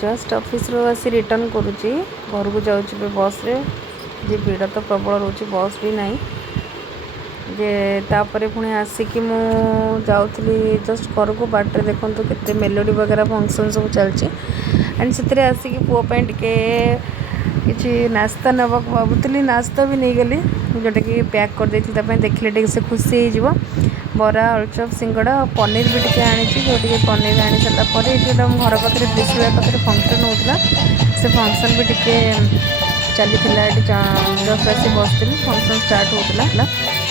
just office रो आसी return करुच्ची घर को जाऊँ बस रे जे भिड़ तो प्रबल रोचे बस भी नहीं जे तापर पुणी आसिकी मु जाऊँगी जस्ट घर को बाटे देखूँ केते मेलोडी वगैरह फंक्शन सब चलती एंड से आसिकी पुओं टिके किसी नास्ता नवा भावुली नास्ता भी नहीं गली जोटा कि पैक कर देखिले टे से खुशी हो बरा अल्चप सिंगड़ा पनीर भी टी आनी जो पनीर आनी सारापर ये घर पाखे त्रिशूलिया पाखे फंक्शन होता से फंक्शन भी टी चली जस्ट आसी बस फंक्शन स्टार्ट होता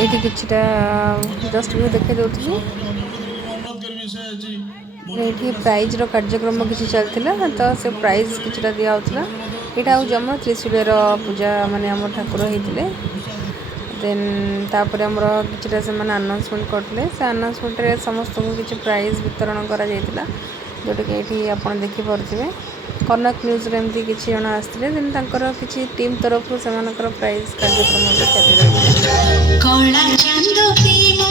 ये किटा जस्ट भी देखा दूसरी ये प्राइज रो कार्यक्रम किसी चलता तो से प्राइज किटा दिखाला यहाँ हूँ आम त्रिशूलिया पूजा माने आम ठाकुर होते देन तापर आमर किटा से आनाउंसमेंट करते से आनाउंसमेंट रे समस्त को किसी प्राइज वितरण करा जोटा कि ये आप देखिपे कनक न्यूज रे एमती किसी जन आसते देन तांकर किसी टीम तरफ से प्राइज कार्यक्रम चली रही